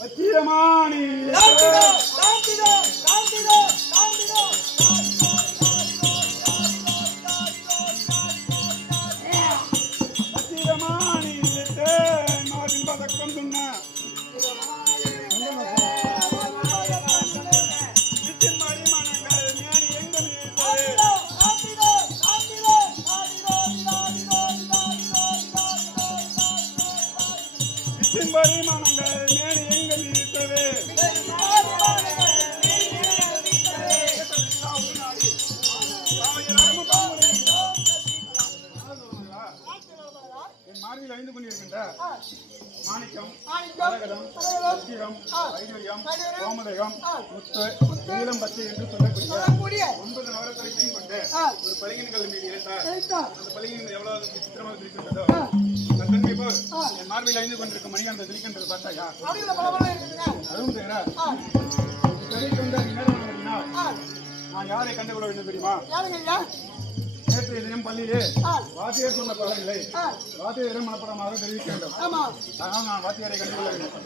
வச்சிரமாணி பதக்கம் சொன்ன பரிமாணங்கள் மேனி எங்கள் இருக்கிறது என் மார்பில் ஐந்து கொண்டிருக்கின்ற மாணிக்கம் மரகதம் வச்சிரம் ஐஸ்வர்யம் கோமதகம் முத்து நீலம் பச்சை என்று சொல்லக்கூடிய 9 நவரத்தினையும் கொண்டு ஒரு பளிங்கின்கள் மீது இழைத்தார். அந்த பளிங்கின்கள் எவ்வளவு விசித்திரமாக இருக்கின்றதோ தன்மை போல் என் மார்பில் ஐந்து கொண்டிருக்கும் மணிகண்ட திரிக்கின்றது பார்த்தாயா? அதுவும் நான் யாரை கண்டுகொள்ள வேண்டும் தெரியுமா? நேற்றைய தினம் பள்ளியிலே வாத்தியார் சொன்ன பலன்களை வாத்தியாரிடம் மனப்படமாக தெரிவிக்க வேண்டும். நான் வாத்தியாரை கண்டுகொள்ள வேண்டும்.